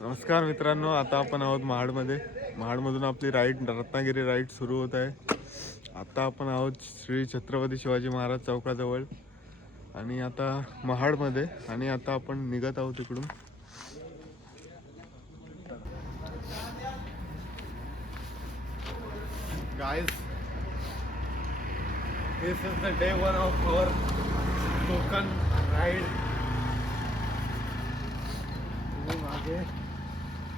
नमस्कार मित्रांनो, आता आपण आहोत महाडमध्ये. महाडमधून आपली रत्नागिरी राईड सुरू होत आहे. आता आपण आहोत श्री छत्रपती शिवाजी महाराज चौकाजवळ आणि आता महाडमध्ये, आणि आता आपण निघत आहोत इकडून. Guys, this is the day 1 of our Konkan ride. तुम्ही मागे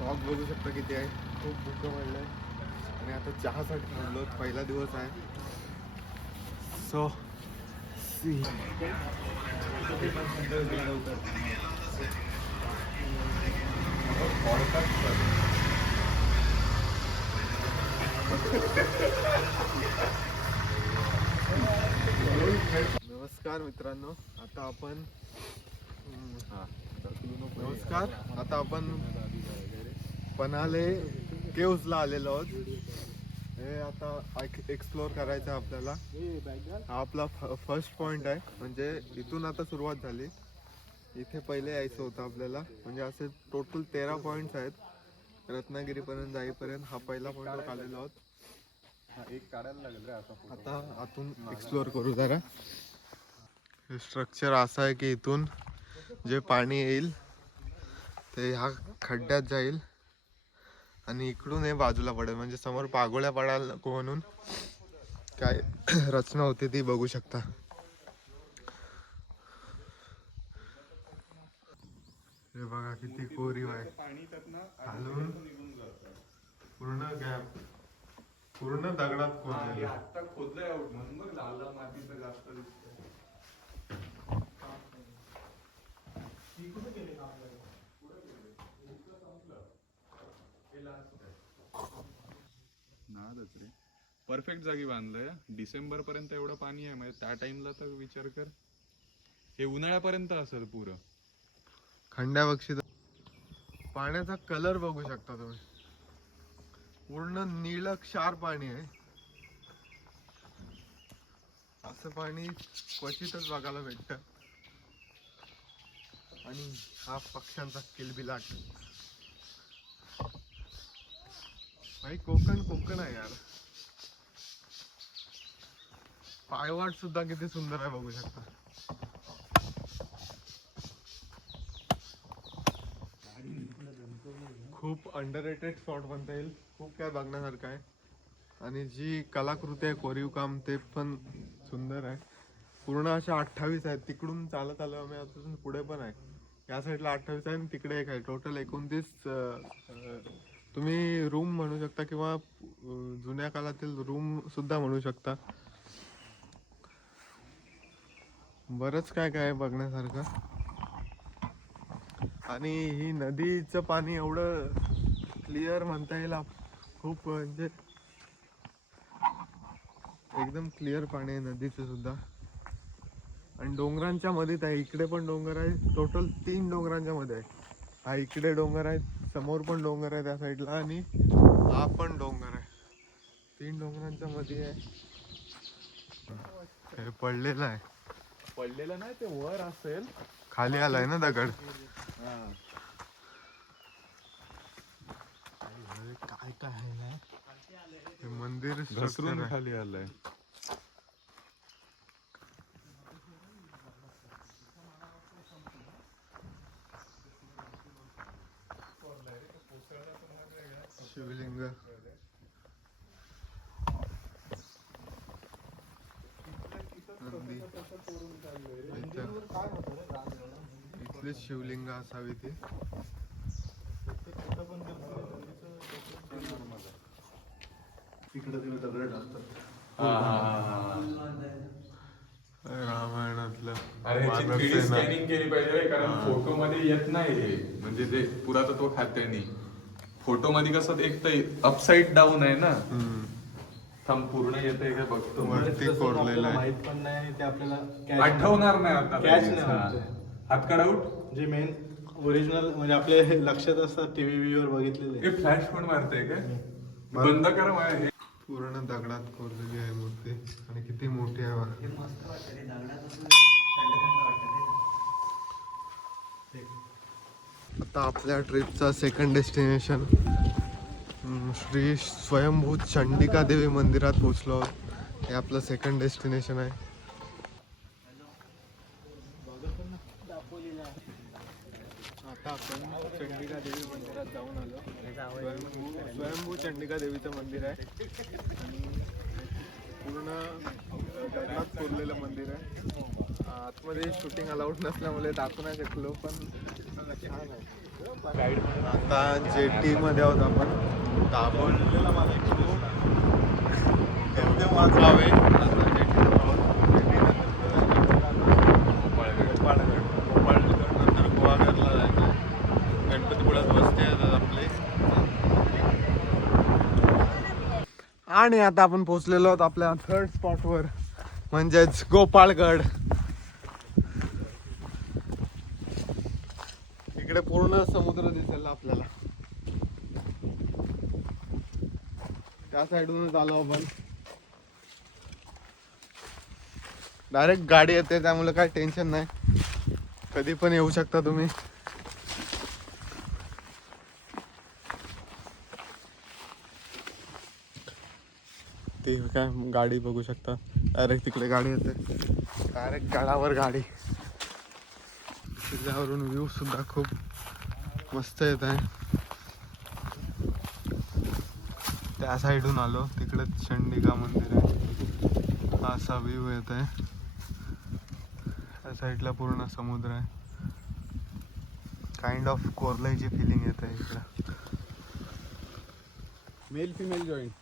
स्टॉक बघू शकता किती आहे. खूप भूक पडलंय आणि आता चहासाठी थांबलो. पहिला दिवस आहे. सो सी नमस्कार मित्रांनो, आता आपण पन्हाळे केव्जला आलेलो आहोत. हे आता एक्सप्लोर करायचं आहे आपल्याला. हा आपला फर्स्ट पॉइंट आहे, म्हणजे इथून आता सुरुवात झाली. इथे पहिले यायचं होतं आपल्याला. म्हणजे असे टोटल 13 पॉइंट्स आहेत रत्नागिरीपर्यंत जाईपर्यंत. हा पहिला पॉइंट आलेलो आहोत. एक काढायला लागेल रे. आता आतून एक्सप्लोर करू जरा. हे स्ट्रक्चर असं आहे की इथून जे पाणी येईल ते ह्या खड्ड्यात जाईल आणि इकडून हे बाजूला पडेल. म्हणजे समोर पागोळ्या पडायला नको म्हणून काय रचना होती ती बघू शकता. हे बघा किती कोरीव आहे. खालून पूर्ण गॅप, पूर्ण दगडात खोदलेलं. आता खोदलंय म्हणून मग लाल मातीचं जास्त दिसतंय. नादच रे. परफेक्ट जागी बांधलंय. डिसेंबर पर्यंत एवढं पाणी आहे, म्हणजे त्या टाइमला तर विचार कर. हे उन्हाळ्यापर्यंत असेल पुरं. खंड्या बक्षी पाण्याचा कलर बघू शकता तुम्ही. पूर्ण निळं क्षार पाणी आहे. असं पाणी क्वचितच बघायला भेटतं. आणि हा पक्ष्यांचा किलबिलाट. भाई कोकण कोकण आहे यार. पायवाट सुद्धा किती सुंदर आहे बघू शकता. खूप अंडररेटेड स्पॉट म्हणता येईल. खूप काय बघण्यासारखं आहे. आणि जी कलाकृती आहे, कोरीव काम, ते पण सुंदर आहे. पूर्ण अशा 28 आहेत. तिकडून चालत आलो आम्ही. अजून पुढे पण आहे. या साईडला 28 आहे आणि तिकडे एक आहे. टोटल 29 तुम्ही रूम म्हणू शकता किंवा जुन्या काळातील रूम सुद्धा म्हणू शकता. बरंच काय काय बघण्यासारखं. आणि ही नदीचं पाणी एवढं क्लिअर म्हणता येईल. खूप म्हणजे एकदम क्लिअर पाणी आहे नदीचं सुद्धा. आणि डोंगरांच्या मध्येच आहे. इकडे पण डोंगर आहे. टोटल 3 डोंगरांच्या मध्ये आहे. हा इकडे डोंगर आहे, समोर पण डोंगर आहे त्या साईडला, आणि हा पण डोंगर आहे. 3 डोंगरांच्या मध्ये आहे. हे पडलेलं आहे. पडलेलं नाही, ते वर असेल. खाली आलाय ना दगड. काय काय आहे ना, हे मंदिर घसरून खाली आलंय. शिवलिंग. इथले शिवलिंग असावी ती. रामायणातलं. अरे स्कॅनिंग केली पाहिजे, कारण फोटो मध्ये येत नाही हे. म्हणजे ते पुरातत्व खात्याने फोटो मध्ये कसं एक तर अपसाइड डाऊन आहे ना. पूर्ण येतंय का बघतो. वरती कोरलेलं आहे. माहित पण नाही ते आपल्याला आठवणार नाही आता. कॅच नाही. हात काढ आउट. जे मेन ओरिजिनल म्हणजे आपल्या हे लक्षात असतात टीव्ही वर बघितलेले. हे फ्लॅश पण मारतंय काय? बंद कर माझ्या. पूर्ण दगडात कोरलेली आहे मूर्ती. आणि किती मोठी आहे बघा. आता आपल्या ट्रिपचा सेकंड डेस्टिनेशन श्री स्वयंभू चंडिका देवी मंदिरात पोहोचलो आहोत. हे आपलं सेकंड डेस्टिनेशन आहे. आता आपण चंडिका देवी मंदिरात जाऊन आलो. स्वयंभू चंडिका देवीचं मंदिर आहे आणि पूर्ण दगडात कोरलेलं मंदिर आहे. आतमध्ये शूटिंग अलाउड नसल्यामुळे दाखवू नाही शकलो, पण छान आहे. आता जेटी मध्ये आहोत आपण. दाभोळलेला मला वाचवावे. नंतर गोवागडला जायचं. गणपतीपुळ्यात वस्ती येतात आपले. आणि आता आपण पोहोचलेलो आहोत आपल्या थर्ड स्पॉटवर, म्हणजेच गोपाळगड. इकडे पूर्ण समुद्र दिसेल आपल्याला. त्या साईडूनच आलो आपण. डायरेक्ट गाडी येते, त्यामुळे काही टेन्शन नाही. कधी पण येऊ शकता तुम्ही. ते काय गाडी बघू शकता. डायरेक्ट तिकडे गाडी येते. डायरेक्ट गडावर गाडी. त्याच्यावरून व्ह्यू सुद्धा खूप मस्त येत आहे. त्या साईडून आलो, तिकडे चंडिका मंदिर आहे. हा असा व्ह्यू येत आहे. त्या साईडला पूर्ण समुद्र आहे. काइंड ऑफ कोरल्याची फिलिंग येत आहे इकडं. Male female joint.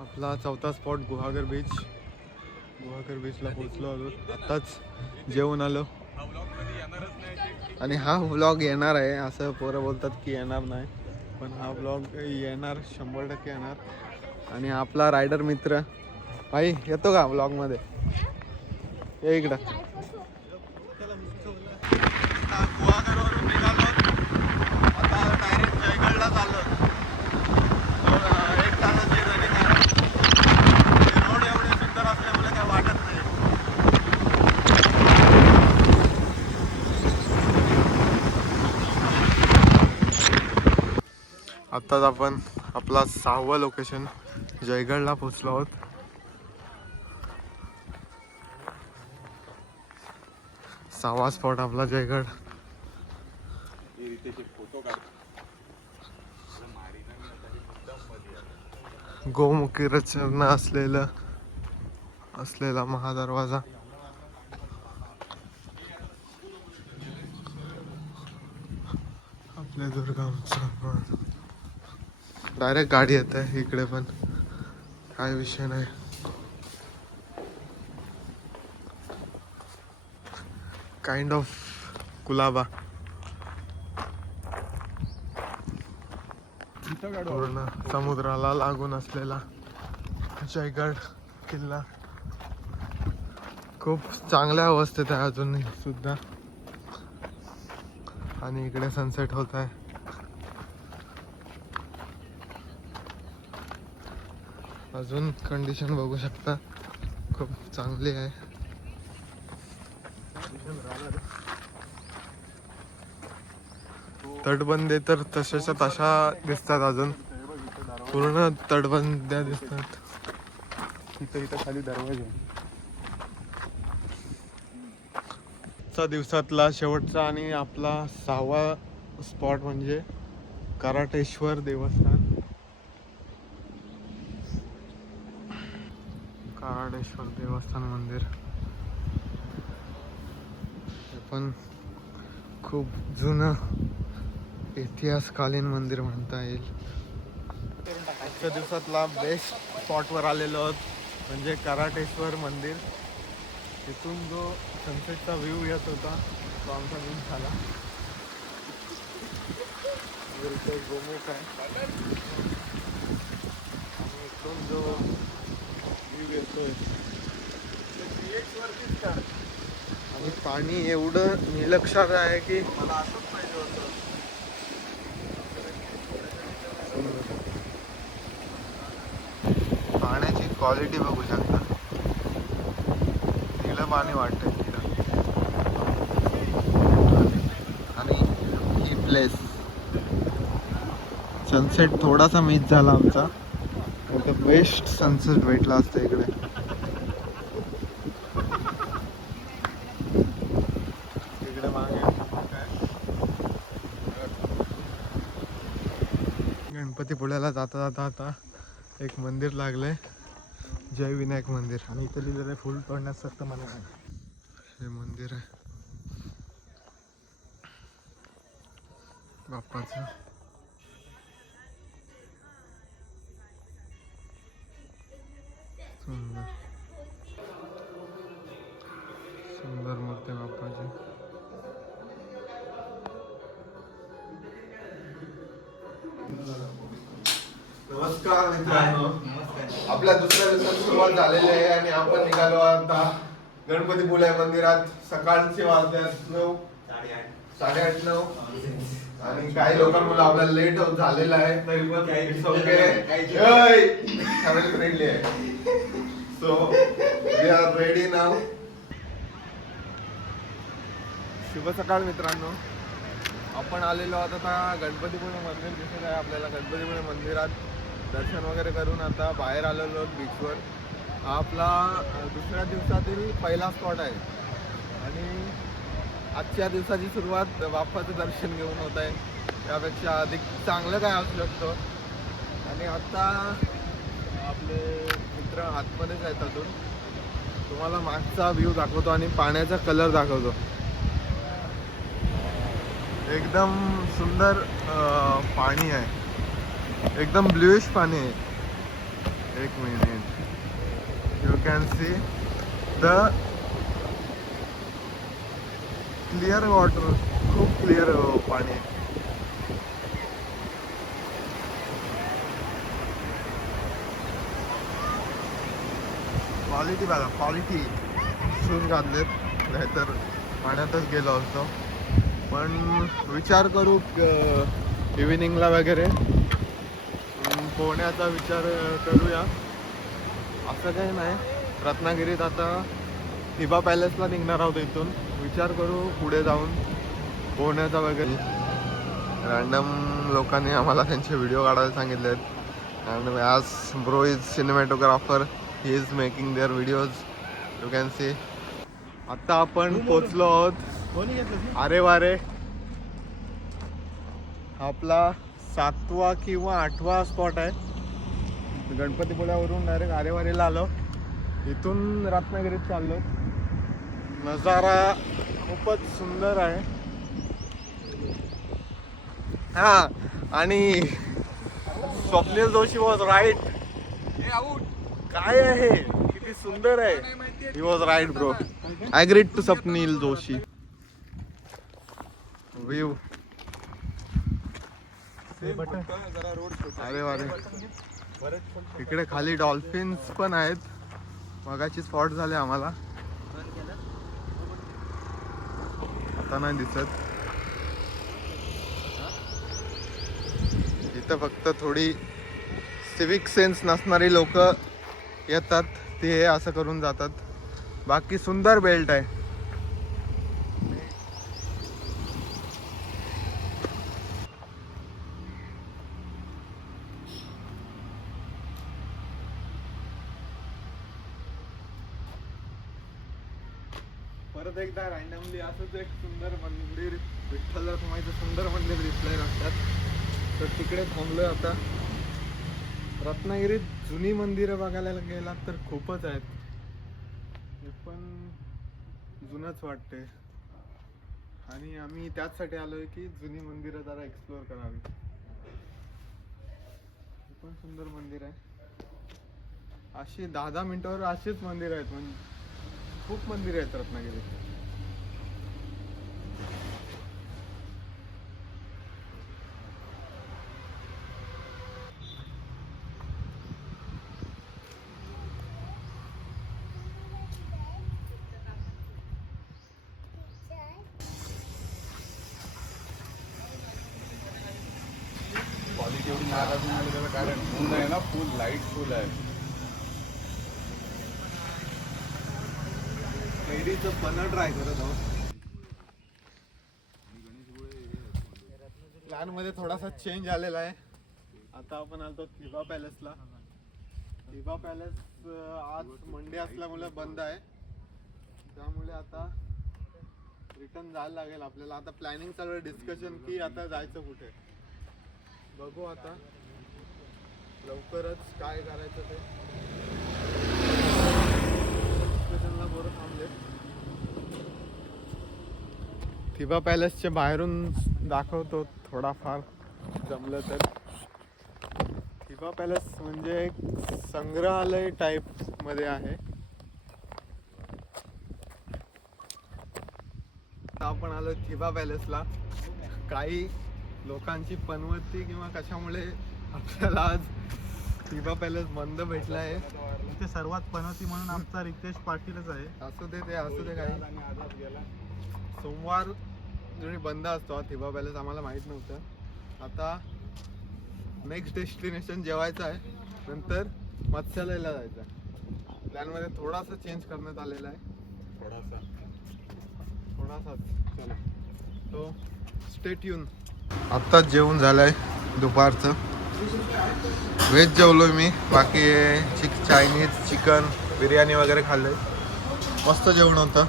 आपला चौथा स्पॉट गुहागर बीच. गुहागर बीचला पोहोचलो आलो. आत्ताच जेवून आलो. आणि हा व्लॉग येणार आहे असं पोरं बोलतात की येणार नाही, पण हा व्लॉग येणार, 100% येणार. आणि आपला रायडर मित्र भाई येतो का व्लॉगमध्ये? ये इकडं. गुहागरवरून निघालो, आता डायरेक्ट जयगडला चाललो. एक तासाची रनिंग आहे. रोड एवढे सुंदर असल्यामुळे काय वाटत नाही. आत्ताच आपण आपला 6वं लोकेशन जयगडला पोहोचलो आहोत. 6वा स्पॉट आपला जयगड. गोमुखी रचना असलेला महादरवाजा. आपल्या दुर्गामचा डायरेक्ट गाडी येत आहे इकडे पण, काय विषय नाही. Kind of Colaba. पूर्ण समुद्राला लागून असलेला जयगड किल्ला खूप चांगल्या अवस्थेत आहे अजून सुद्धा. आणि इकडे सनसेट होत आहे. अजून कंडिशन बघू शकता, खूप चांगली आहे. तटबंदे तर तशाच्या तशा दिसतात. अजून पूर्ण तटबंद्या दिसतात. इथं खाली दरवाजा. दिवसातला शेवटचा आणि आपला 6वा स्पॉट म्हणजे कराटेश्वर देवस्थान. कराटेश्वर देवस्थान मंदिर हे पण खूप जुनं इतिहासकालीन मंदिर म्हणता येईल. आजच्या दिवसातला बेस्ट स्पॉटवर आलेलो आहोत, म्हणजे कराटेश्वर मंदिर. तिथून जो सनसेटचा व्ह्यू येत होता तो आमचा मिस झाला. इथे गोमुख आहे आणि इथून जो व्ह्यू येतोय आणि पाणी एवढं निलक्षार आहे की मला असंच पाहिजे होतं. पाण्याची क्वालिटी बघू शकता. निळं पाणी वाटतंय निळं. आणि ही प्लेस सनसेट थोडासा मिस झाला आमचा. बेस्ट सनसेट भेटला असतं इकडे. इकडे मागे गणपतीपुळ्याला जाता जाता आता एक मंदिर लागलंय, जय विनायक मंदिर. आणि इथं लिहिलेलं आहे फुल तोडण्यास सक्त मना आहे. हे मंदिर आहे बाप्पाचं. सुंदर सुंदर मूर्ती बाप्पाची. नमस्कार मित्रांनो, आपल्या दुसऱ्या दिवसाची सुरुवात झालेली आहे आणि आपण निघालो आता गणपतीपुळे मंदिरात. सकाळचे वाजल्यात 9, 8:30. आणि काही लोकांमुळे आपल्याला लेट झालेला आहे, तरी पण फॅमिली फ्रेंडली आहे. सो वी आर रेडी नाव. शुभ सकाळ मित्रांनो, आपण आलेलो आहोत आता गणपतीपुळे मंदिर दिसत आहे आपल्याला. गणपतीपुळे मंदिरात दर्शन वगैरे करून आता बाहेर आलेलो बीचवर. हा आपला दुसऱ्या दिवसातील पहिला स्पॉट आहे आणि आजच्या दिवसाची सुरुवात बाप्पाचं दर्शन घेऊन होत आहे. त्यापेक्षा अधिक चांगलं काय असू शकतो. आणि आता आपले मित्र आतमध्येच आहेत अजून. तुम्हाला मागचा व्ह्यू दाखवतो आणि पाण्याचा कलर दाखवतो. एकदम सुंदर पाणी आहे, एकदम ब्लूइश पाणी आहे. एक minute, you can see the clear water. खूप क्लिअर पाणी आहे. क्वालिटी बघा, क्वालिटी. शूज घातलेत, नाहीतर पाण्यातच गेलो असतो. पण विचार करू इव्हिनिंगला वगैरे पोहण्याचा विचार करूया. असं काही नाही. रत्नागिरीत आता हिबा पॅलेसला निघणार आहोत इथून. विचार करू पुढे जाऊन पोहण्याचा वगैरे. रँडम लोकांनी आम्हाला त्यांचे व्हिडिओ काढायला सांगितले आहेत. And as bro is cinematographer, he is making their videos. You can see. आता आपण पोचलो आहोत अरे वारे. आपला 7वा किंवा 8वा स्पॉट आहे. गणपतीपुळ्यावरून डायरेक्ट आरेवारीला आलो, इथून रत्नागिरीत चाललो. नजारा खूपच सुंदर आहे. हा, आणि स्वप्नील जोशी वॉज राईट. काय आहे, किती सुंदर आहे. He was right bro. I agreed to Swapnil Joshi. View अरे वारे. इकडे खाली डॉल्फिन्स पण आहेत. मगाची स्पॉट झाले आम्हाला, आता नाही दिसत. इथं फक्त थोडी सिविक सेन्स नसणारी लोक येतात, ते असं करून जातात. बाकी सुंदर बेल्ट आहे. परत एकदा रँडमली असंच एक सुंदर मंदिर, विठ्ठल रखुमाईचं सुंदर मंदिर दिसलंय रस्त्यात, तर तिकडे थांबलोय आता. रत्नागिरीत जुनी मंदिरं बघायला गेलात तर खूपच आहेत. हे पण जुनच वाटते आणि आम्ही त्याचसाठी आलोय की जुनी मंदिरं जरा एक्सप्लोअर करावी. हे पण सुंदर मंदिर आहे. अशी 10-10 मिनिटावर अशीच मंदिर आहेत. म्हणजे खूप मंदिर आहेत रत्नागिरीत. नाराज नाही झालं त्याचं कारण ऊन आहे ना, फुल लाईट फुल आहे. कैरीचं पन्ह ट्राय करत आहोत. प्लॅन मध्ये थोडासा चेंज आलेला आहे. आता आपण आलो थिबा पॅलेसला. थिबा पॅलेस आज मंडे असल्यामुळे बंद आहे, त्यामुळे आता रिटर्न जायला लागेल आपल्याला. आता प्लॅनिंग चालू आहे, डिस्कशन की आता जायचं कुठे. बघू आता लवकरच काय करायचं ते. डिस्कशनला बरं थांबले. थिबा पॅलेसच्या बाहेरून दाखवतो थोडाफार जमलं तर. थिबा पॅलेस म्हणजे एक संग्रहालय टाईप मध्ये आहे. आपण आलो थिबा पॅलेसला. काही लोकांची पनवती किंवा कशामुळे आपल्याला आज थिबा पॅलेस बंद भेटला आहे. इथे सर्वात पनवती म्हणून आमचा रितेश पाटीलच आहे. असू दे ते असू दे. काही सोमवार जरी बंद असतो थिबा पॅलेस, आम्हाला माहित नव्हतं. आता नेक्स्ट डेस्टिनेशन जेवायचं आहे, नंतर मत्स्यालयाला जायचं आहे. प्लॅनमध्ये थोडासा चेंज करण्यात आलेला आहे. थोडासा चला तो स्टे ट्यून. आत्ता जेवण झालंय दुपारचं. व्हेज जेवलोय मी, बाकी चायनीज चिकन बिर्याणी वगैरे खाल्लंय. मस्त जेवण होतं.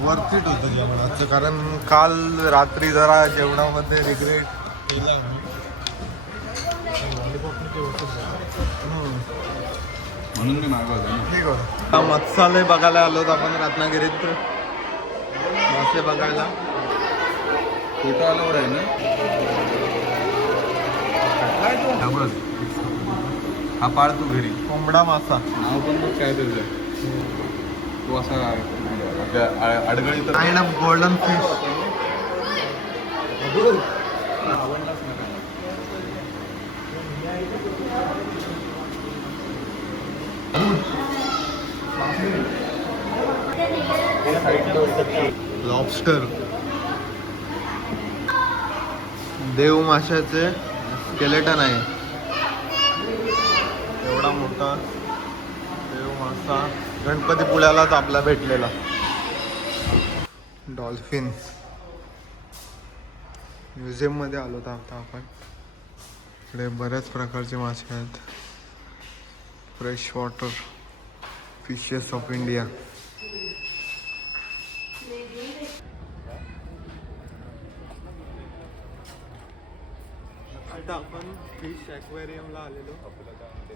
वर्थ इट होतं जेवणाचं, कारण काल रात्री जरा जेवणामध्ये रिग्रेट केला. म्हणून मी मागवलं. ठीक होतं. मत्स्यालय बघायला आलो आपण रत्नागिरीत, मासे बघायला. फोटो आल्यावर आहे ना. हा पाळ तू घरी. कोंबडा मासा नाव पण बघ काय त्याचं. तो असा अडगळी तर kind of golden fish. Lobster, देव माशाचे स्केलेटन आहे. एवढा मोठा देव मासा गणपतीपुळ्यालाच आपला भेटलेला. डॉल्फिन म्युझियम मध्ये आलो होतो आता आपण. इकडे बऱ्याच प्रकारचे मासे आहेत. Fresh water fishes of India. आता आपण फिश ॲक्वेरियमला आलेलो.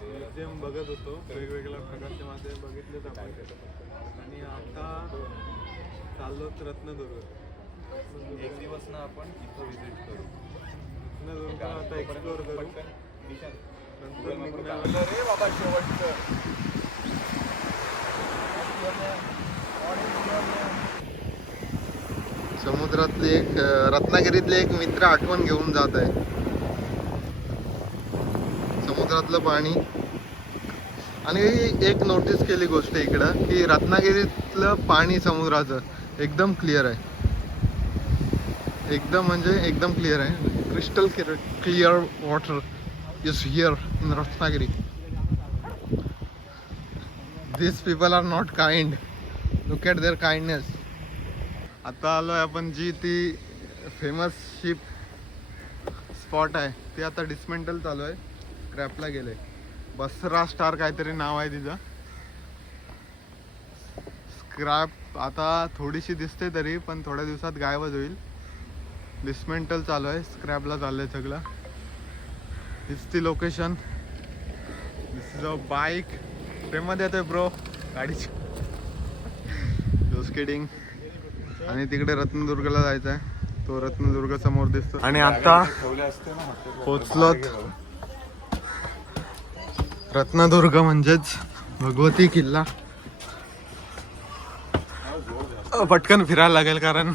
म्युझियम बघत होतो, वेगवेगळ्या प्रकारचे मासे बघितलेच आपण. आणि आता चाललो रत्नदुर्ग. एक दिवस ना आपण इथं विजिट करू. रत्नदुर्ग आता एक्सप्लोर करू. नंतर निघणार रे बाबा शेवटचं. समुद्रातले एक रत्नागिरीतले एक मित्र आठवण घेऊन जात आहे. समुद्रातलं पाणी. आणि एक नोटीस केली गोष्ट इकडं की रत्नागिरीतलं पाणी समुद्राचं एकदम क्लिअर आहे. एकदम म्हणजे एकदम क्लिअर आहे. Crystal clear water is here in Ratnagiri. These people are not kind. Look at their kindness. आता आलोय आपण जी ती फेमस शिप स्पॉट आहे ती आता डिसमेंटल चालू आहे. स्क्रॅपला गेले. बसरा स्टार काहीतरी नाव आहे तिचं. स्क्रॅप आता थोडीशी दिसते तरी, पण थोड्या दिवसात गायबच होईल. डिसमेंटल चालू आहे, स्क्रॅपला चाललंय सगळं. हिच ती location. This is a bike. फ्रेममध्ये येतोय ब्रो गाडीची. स्केटिंग. आणि तिकडे रत्नदुर्गला जायचं आहे. तो रत्नदुर्ग समोर दिसतो. आणि आता पोचलोत रत्नदुर्ग म्हणजेच भगवती किल्ला. पटकन फिरायला लागेल कारण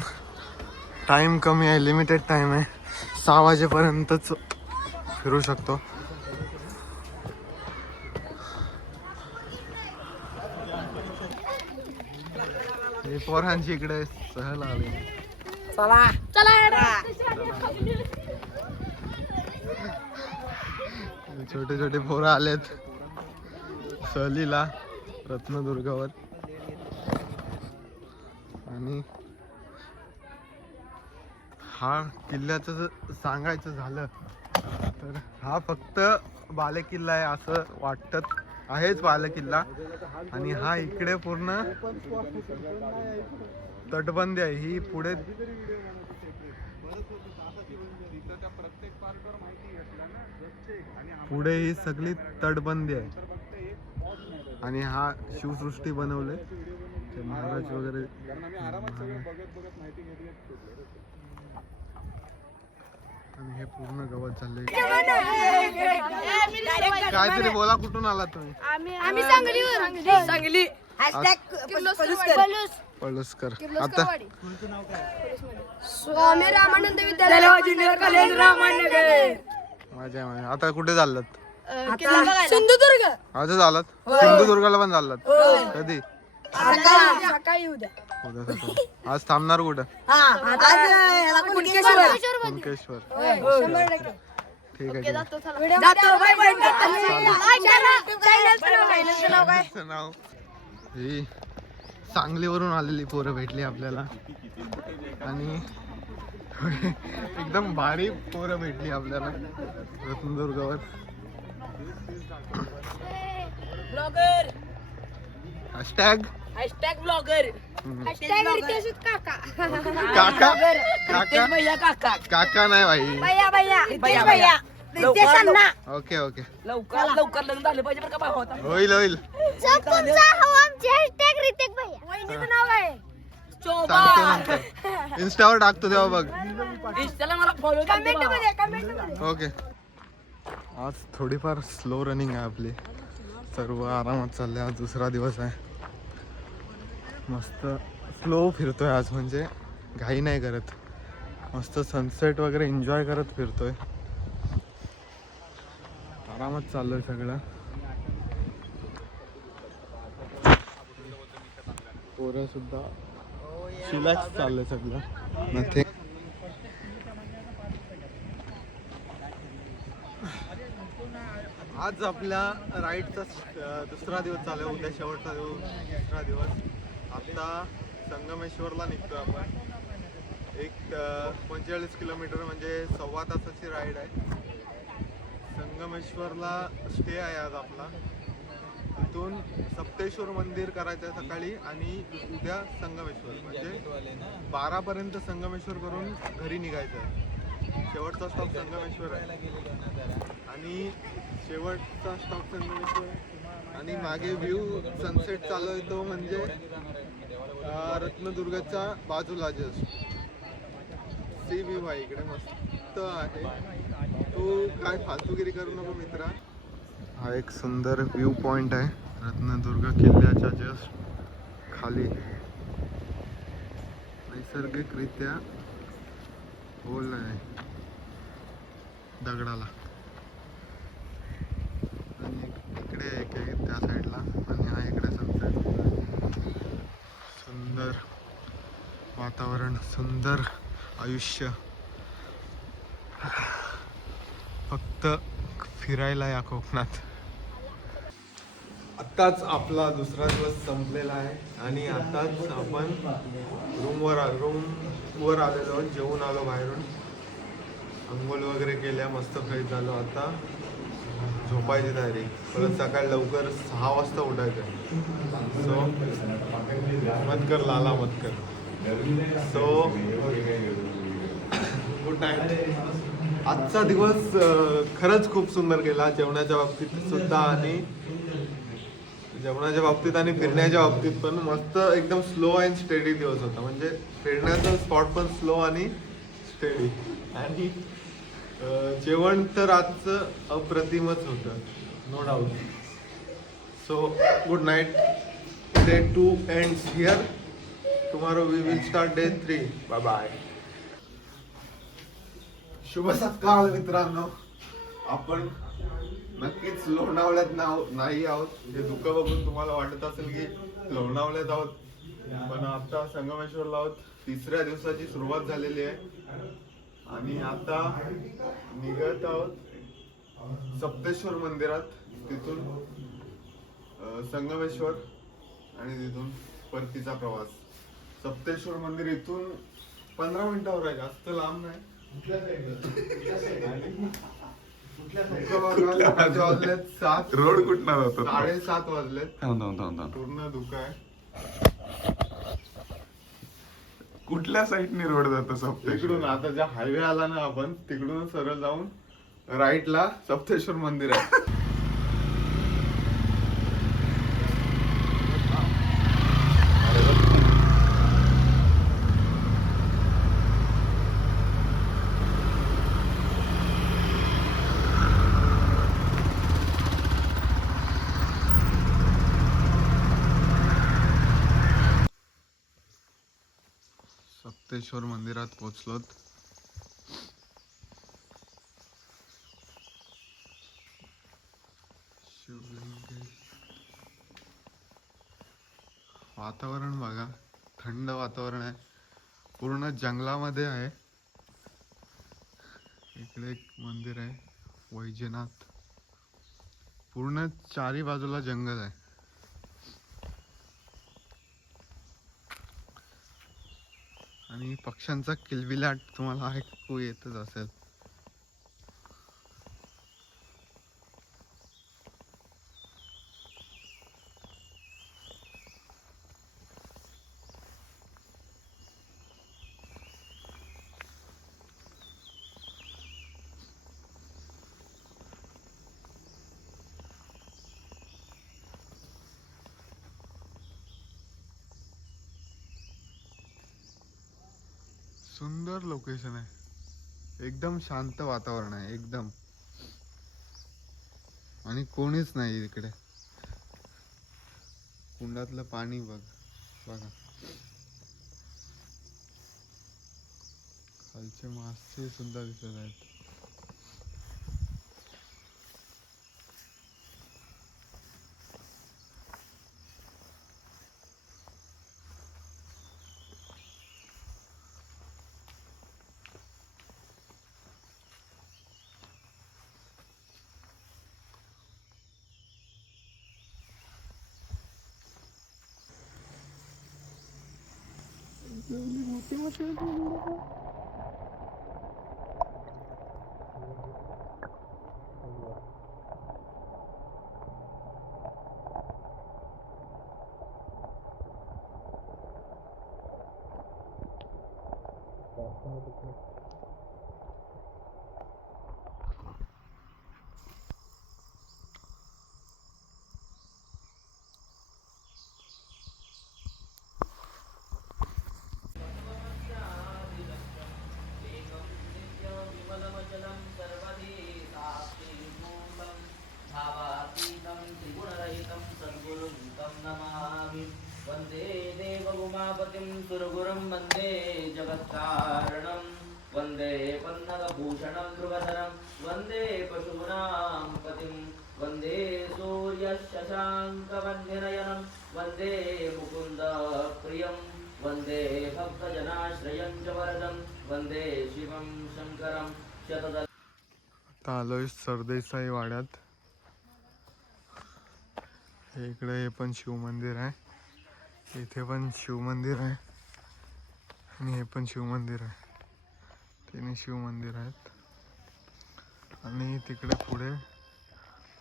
टाइम कमी आहे, लिमिटेड टाइम आहे. 6 वाजेपर्यंतच फिरू शकतो. पोरांची इकडे सहल आली. छोटे छोटे पोरं आलेत सहलीला रत्नदुर्गावर. आणि हा किल्ल्याचं जर सांगायचं झालं तर हा फक्त बालेकिल्ला आहे असं वाटत आहेच बालेकिल्ला. आणि हा इकडे पूर्ण तटबंदी आहे. ही पुढे पुढे ही सगळी तटबंदी आहे. आणि हा शिवसृष्टी बनवले ते महाराज वगैरे. आणि हे पूर्ण गवत चाललंय. काहीतरी बोला, कुठून आला तुम्ही? आम्ही सांगली. पळसकर. आता स्वामी रामानंद विद्यालय ज्युनियर कॉलेज रामानगर. माझ्या आता कुठे चाललात? सिंधुदुर्ग. आजच आलात? सिंधुदुर्गाला पण चाललात? कधी? सकाळी उद्या. उद्या सकाळी. आज थांबणार कुठं? कुणकेश्वर. ठीक आहे. नाव ही सांगलीवरून आलेली पोरं भेटली आपल्याला. आणि एकदम भारी पोरं भेटली आपल्याला रत्नदुर्गावर. Hashtag blogger. काका. काका काका नाही भाई. Okay okay. लवकर लग्न झालं पाहिजे बरं का भाऊ. होईल होईल. सांगतो नंतर. इंस्टावर टाकतो तेव्हा बघ. मला फॉलो कमेंट मध्ये. ओके. आज थोडीफार स्लो रनिंग आहे आपली. सर्व आरामात चालले. आज दुसरा दिवस आहे. मस्त स्लो फिरतोय आज. म्हणजे घाई नाही करत. मस्त सनसेट वगैरे एन्जॉय करत फिरतोय. आरामात चाललोय सगळं. पोरं सुद्धा रिलॅक्स चाललंय सगळं. नथिंग. आज आपल्या राईडचा दुसरा दिवस चालू आहे. उद्या शेवटचा दुसरा दिवस. आता संगमेश्वरला निघतो आपण. एक 45 किलोमीटर म्हणजे 1.25 तासाची राईड आहे. संगमेश्वरला स्टे आहे आज आपला. तिथून सप्तेश्वर मंदिर करायचं आहे सकाळी. आणि उद्या संगमेश्वर म्हणजे 12 पर्यंत संगमेश्वर करून घरी निघायचं आहे. शेवटचा स्टॉप संगमेश्वर आहे. आणि शेवटचा स्टॉप संगमेश्वर. आणि मागे व्ह्यू सनसेट चालू आहे तो म्हणजे रत्नदुर्गाच्या बाजूला जस्ट सी व्ह्यू आहे इकडे. मस्त आहे. तू काय फालतूगिरी करू नको मित्रा. हा एक सुंदर व्ह्यू पॉइंट आहे रत्नदुर्ग किल्ल्याच्या जस्ट खाली. नैसर्गिकरित्या होल आहे दगडाला. आणि इकडे एक आहे त्या साईडला. आणि हा इकडे सनसेट. सुंदर वातावरण, सुंदर आयुष्य. फक्त फिरायला या कोकणात. आत्ताच आपला दुसरा दिवस संपलेला आहे. आणि आताच आपण रूमवर आलेलो. जेवून आलो बाहेरून. अंघोळ वगैरे केल्या. मस्त फ्रेश झालो. आता झोपायची तयारी. परत सकाळी लवकर 6 वाजता उठायचं. सो मत कर लाला मत कर. So good night. आजचा दिवस खरंच खूप सुंदर गेला. जेवणाच्या बाबतीत सुद्धा आणि फिरण्याच्या बाबतीत पण. मस्त एकदम स्लो अँड स्टेडी दिवस होता. म्हणजे फिरण्याचा स्पॉट पण स्लो आणि स्टेडी. आणि जेवण तर आजचं अप्रतिमच होतं, no doubt. So good night. Day 2 ends here. Tomorrow we will start day 3. Bye bye. शुभ सकाळ मित्रांनो. आपण नक्कीच लोणावळ्यात नाही आहोत. हे दुःख बघून तुम्हाला वाटत असेल की लोणावळ्यात आहोत, पण आता संगमेश्वरला आहोत. तिसऱ्या दिवसाची सुरुवात झालेली आहे आणि आता निघत आहोत सप्तेश्वर मंदिरात, तिथून संगमेश्वर आणि तिथून परतीचा प्रवास. सप्तेश्वर मंदिर इथून 15 मिनिटावर आहे, जास्त लांब नाही. वाजलेत 7. रोड कुठला जातो? 7:30 वाजलेत. थांब थांब थांब थांब. पूर्ण धुकं आहे. कुठल्या साईडने रोड जातो सप्तेश्वर? तिकडून आता ज्या हायवे आला ना आपण तिकडून सरळ जाऊन राईटला सप्तेश्वर मंदिर आहे. सप्तेश्वर मंदिरात पोहोचलोत. शिवलिंग. वातावरण बघा, थंड वातावरण आहे, पूर्ण जंगलामध्ये आहे. इकडे एक मंदिर आहे वैजनाथ. पूर्ण चारी बाजूला जंगल आहे. आणि पक्ष्यांचा किलबिलाट तुम्हाला ऐकू येतच असेल. सुंदर लोकेशन आहे, एकदम शांत वातावरण आहे एकदम. आणि कोणीच नाही इकडे. कुंडातलं पाणी बघा, खालचे मासे सुद्धा दिसत आहेत. वंदे देवउमापतिं सुरगुरुं वंदे जगत्कारणं वंदे पन्नगभूषणं ध्रुवधरं वंदे पशूनां पतिं वंदे सूर्यशशाङ्कवन्यनयनं वंदे मुकुन्दप्रियं वंदे भक्तजनाश्रयं च वरदं वंदे शिवं शङ्करं शतद. आता आलोय सरदेसाई वाड्यात. इकडे हे पण शिव मंदिर आहे, इथे पण शिव मंदिर आहे आणि हे पण शिव मंदिर आहे. तिन्ही शिव मंदिर आहेत आणि तिकडे पुढे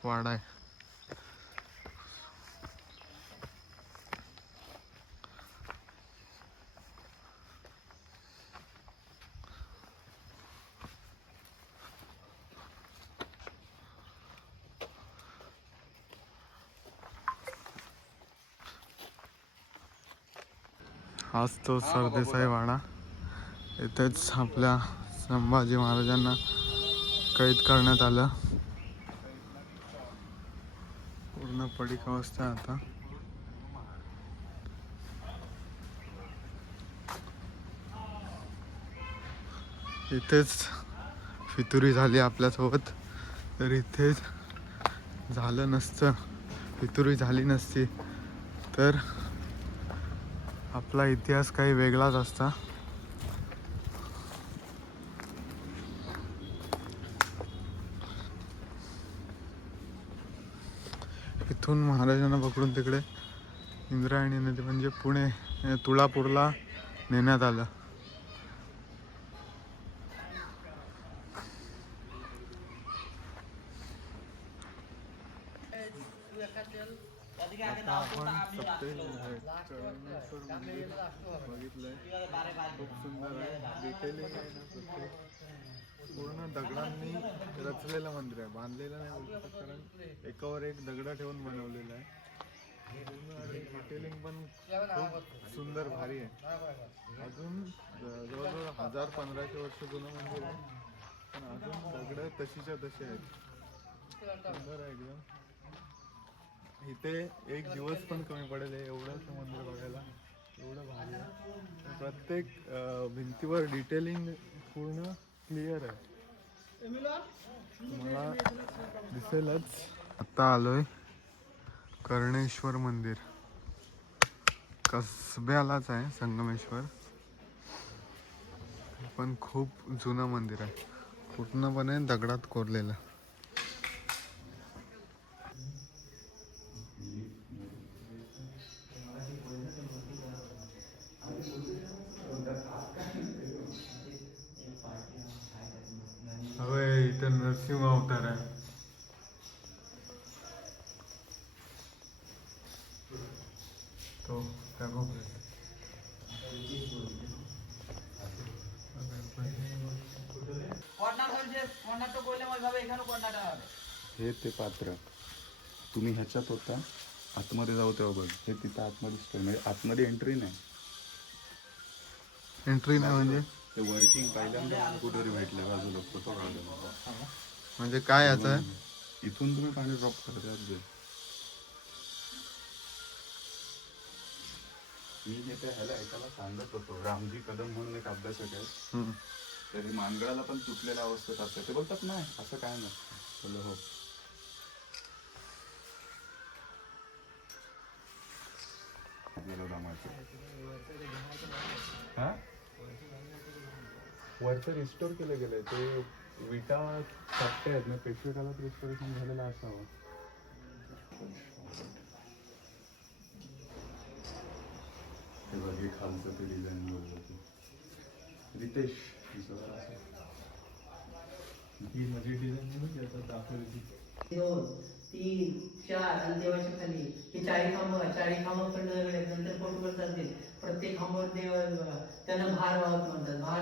वाडा आहे. हाच तो सरदेसाई वाडा. इथेच आपल्या संभाजी महाराजांना कैद करण्यात आलं. पूर्ण पडीक अवस्था आहे आता. इथेच फितुरी झाली आपल्यासोबत, तर इथेच झालं नसतं, फितुरी झाली नसती तर आपला इतिहास काही वेगळाच असता. इथून महाराजांना पकडून तिकडे इंद्रायणी नदी म्हणजे पुणे तुळापूरला नेण्यात आलं. आता आपण चळमेश्वर मंदिर बघितलंय. खूप सुंदर आहे, डिटेलिंग आहे ना प्रत्येक. पूर्ण दगडांनी रचलेलं मंदिर आहे, बांधलेलं नाही बोलू शकत, कारण एकावर एक दगड ठेवून बनवलेलं आहे. पूर्ण आणि डिटेलिंग पण खूप सुंदर भारी आहे. अजून जवळजवळ 1000-1500 वर्ष जुनं मंदिर आहे, पण अजून दगड तशीच्या तशी आहेत. सुंदर आहे एकदम. इथे एक दिवस पण कमी पडेल एवढं मंदिर बघायला, एवढं भारी आहे. प्रत्येक भिंतीवर डिटेलिंग पूर्ण क्लिअर आहे, तुम्हाला दिसेलच. आता आलोय कर्णेश्वर मंदिर, कसब्यालाच आहे संगमेश्वर, पण खूप जुनं मंदिर आहे, पूर्णपणे दगडात कोरलेलं. होय, इथं नरसिंह अवतार आहे. तो त्या कोपऱ्यात. हे ते पात्र तुम्ही ह्याच्यात होता, आतमध्ये जाऊ तेव्हा बघ, हे तिथं आतमध्ये म्हणजे आतमध्ये एंट्री नाही. एंट्री नाही म्हणजे ते वर्किंग पहिल्यांदा कुठेतरी भेटलं बाजूला फोटो काढला. म्हणजे काय याचं आहे? इथून तुम्ही पाणी ड्रॉप करता जे मी हे त्या ह्याला ऐकायला सांगत होतो. रामजी कदम म्हणून एक अभ्यासक आहे, तरी मानगडाला पण तुटलेल्या अवस्थेत असते. ते बोलतात नाही असं काय नसतं. बोल हो. वरचं रिस्टोर केलं गेलंय, ते विटा चपटे आहेत ना, पेशवे काळात रिस्टोरेशन झालेलं असावं. हे बघ, खालचं ते डिझाईन बोललं रितेश ही माझी डिझाईन दाखवली. 2, 3, 4 आणि देवाच्या खाली हे 40 खांब नंतर फोटोवर चालतील. प्रत्येक खांबावर देव त्यांना भार वाहत म्हणतात, भार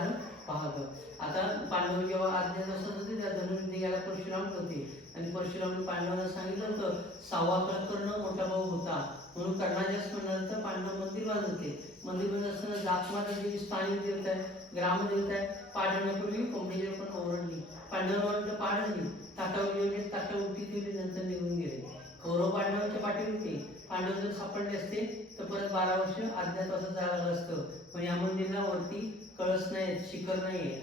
वाहत. आता पांडव जेव्हा आज्ञा नसत होते, त्या धनुर्विद्येला परशुराम होते, आणि परशुराम पांडवांना सांगितलं होतं 6वा कर्ण मोठा भाऊ होता, म्हणून कर्णाजास म्हणाल पांडव मंदिर बांधत होते. मंदिर बांधत असताना जातमाता जी स्थानिक देवता आहे, ग्रामदेवता आहे, पाडण्यापूर्वी कोंबडीला पण ओरडली. पांडवांना पाड झाली, ताटावर गेले, ताटा उलटी दिली, नंतर निघून गेले. कौरव पांडवांच्या पाठीवर होते. पांडव जर सापडले असते तर परत 12 वर्ष अज्ञातवासात झालं असतं. पण या मंदिराला वरती कळस नाही, शिखर नाही.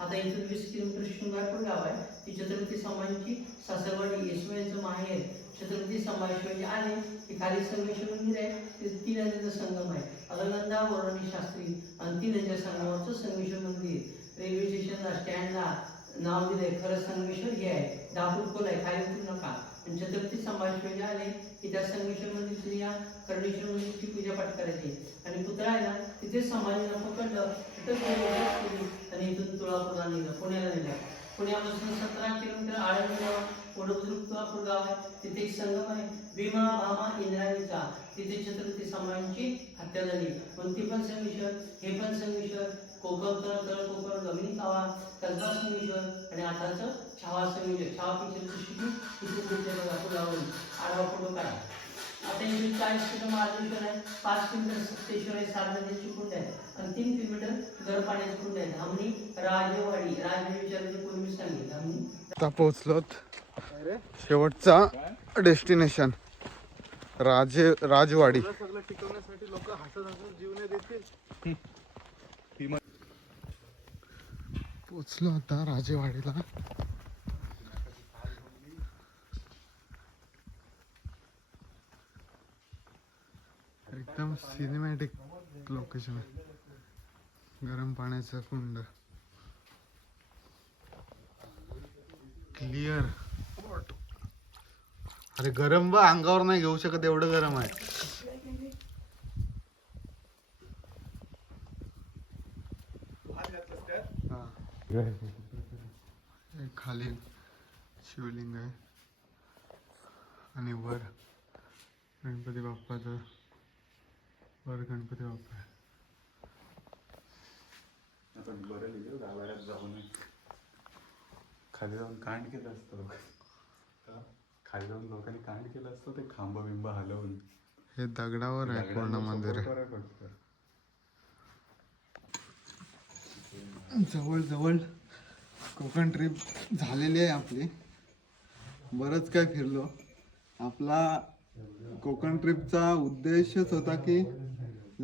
आता इथून 20 किलोमीटर शृंगारपूर गाव आहे. ती छत्रपती संभाजींची सासरवाडी, येशू माहेर. छत्रपती संभाजी आले की खाली संगमेश्वर मंदिर आहे, ते 3 नद्यांचा संगम आहे. अलगंदा, वरुणी, शास्त्री आणि 3 नद्यांच्या संगमावरचं संगमेश्वर मंदिर. रेल्वे स्टेशनला, स्टँडला नाव दिलंय, खरं संगमेश्वर हे आहे. 10 फूट खोल आहे, खाली उतरू नका. आणि छत्रपती संभाजी आले की त्या संगमेश्वर मंदिर या कर्णेश्वर मंदिरची पूजा पाठ करायची. आणि पुतळा आहे ना, तिथे संभाजीला पकडलं, तिथं केली आणि इथून तुळापूरला नेलं, पुण्याला नेलं. पुण्यापासून 17 किलोमीटर आळंदी गाव, बुद्रुक तुळापूर गाव आहे. तिथे एक संगम आहे, भीमा, भामा, इंद्रायणीचा. तिथे छत्रपती संभाजींची हत्या झाली, पण ती पण संगमेश्वर, हे पण संगमेश्वर. कोकण तळ कोकण, गगनी कावा, कसबा संगमेश्वर, आणि आताचं छावा संगमेश्वर. छावा पिक्चरचं शूटिंग इथे घेतलं बघा, पुलावरून आडवा फोटो काढा. आता इथे 40 किलोमीटर मार्गेश्वर आहे, 5 किलोमीटर सप्तेश्वर आहे, 7 नद्यांची कुंड आहे, आणि 3 किलोमीटर गरम पाण्याची कुंड आहे. धामणी, राजेवाडी. राजवाडी पूर्वी सांगितलं धामणी. आता पोहोचलोत शेवटचा डेस्टिनेशन, राजवाडी. सगळं टिकवण्यासाठी लोक हसत जीव नाही देतील. पोचलो आता राजेवाडीला. एकदम सिनेमॅटिक लोकेशन आहे, गरम पाण्याचं कुंड, क्लिअर. अरे गरम बा, अंगावर नाही घेऊ शकत एवढं गरम आहे. हा. हे खाली शिवलिंग आहे आणि वर गणपती बाप्पाचं, वर गणपती बाप्पा आहे. आपण बरं लिहिलं गावाला जाऊन खाली जाऊन कांड केलं असतं. खाली जाऊन लोकांनी कांड केलं असतं ते खांब बिंब हलवून. हे दगडावर आहे पूर्ण मंदिर आहे. जवळ जवळ कोकण ट्रिप झालेली आहे आपली. बरंच काय फिरलो. आपला कोकण ट्रिपचा उद्देशच होता की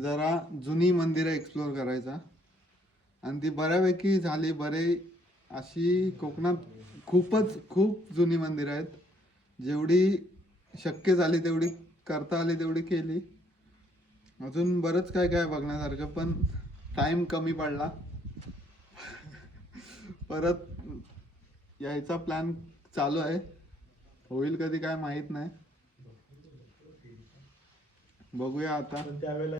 जरा जुनी मंदिरं एक्सप्लोअर करायचा आणि ती बऱ्यापैकी झाली. अशी कोकणात खूप जुनी मंदिरं आहेत. जेवढी शक्य झाली तेवढी करता आली तेवढी केली. अजून बरंच काय काय बघण्यासारखं पण टाइम कमी पडला. परत यायचा प्लॅन चालू आहे, होईल कधी काय माहित नाही, बघूया आता. त्यावेळेला